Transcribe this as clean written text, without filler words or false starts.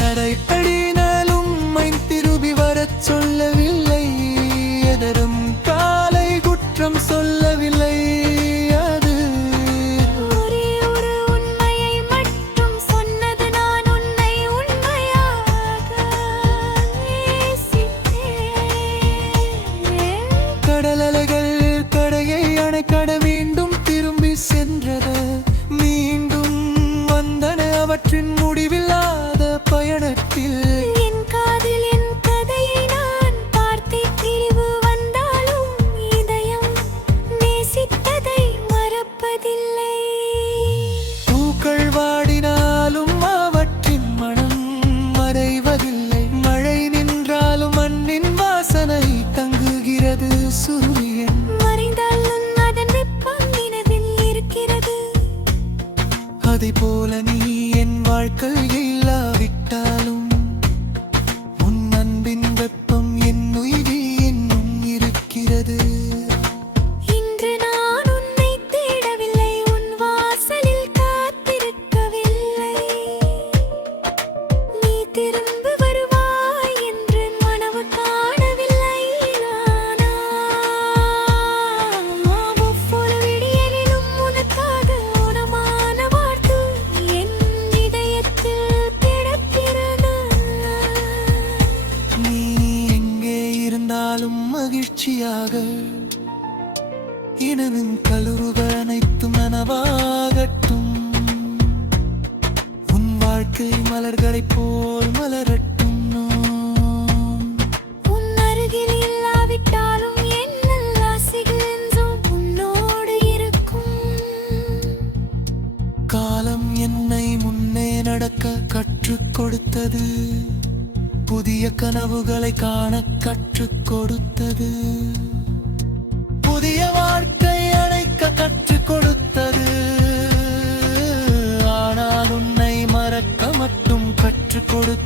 நடைபடினாலும் திரும்பி வரச் சொல்லவில்லை, எதரும் காலை குற்றம் சொல்லவில்லை. அது ஒரே ஒரு உண்மையை மட்டும் சொன்னது, நான் உன்னை உண்மையாக நேசித்தேன். கடல் அலைகள் கரையை அணைக்கட மீண்டும் திரும்பி சென்றது, மீண்டும் வந்தன அவற்றின் முடிவில்லாத பயணத்தில். என் காதில் என் கதையை நான் பார்த்தேன், பிரிவு வந்தாலும் இதயம் நேசித்ததை மறப்பதில்லை. பூக்கள் வாடினாலும் அவற்றின் மனம் மறைவதில்லை, மழை நின்றாலும் மண்ணின் வாசனை தங்குகிறது. சூரியன் மறைந்தாலும் அதன் வெப்பம் நினைவில் இருக்கிறது. அதை போல நீ என் வாழ்க்கையில் இல்லாவிட்டாலும் உன் அன்பின் வெப்பம் என் உயிரில் இன்னும் இருக்கிறது. இன்று நான் உன்னை தேடவில்லை, உன் வாசலில் காத்திருக்கவில்லை. நீ திரும்ப வருவாய் என்று மனவு காணவில்லை. நானா ஒவ்வொரு விடியலிலும் உனக்காக உனமான வார்த்தை என் இதயத்தில் பிறக்கிறது. நீ எங்கே இருந்தாலும் மகிழ்ச்சியாக இனவின் கலுறுகள் அனைத்தும் நனவாகட்டும். உன் வாழ்க்கை மலர்களைப் போல் மலரட்டும். உன் அருகில் இல்லாவிட்டாலும் என் ஆசைகள் என்றும் உன்னோடு இருக்கும். காலம் என்னை முன்னே நடக்க கற்றுக் கொடுத்தது, புதிய கனவுகளை காண கற்றுக் கொடுத்தது, புதிய வாழ்க்கை அணைக்க கற்றுக் கொடுத்தது. ஆனால் உன்னை மறக்க மட்டும் கற்றுக் கொடுத்தது.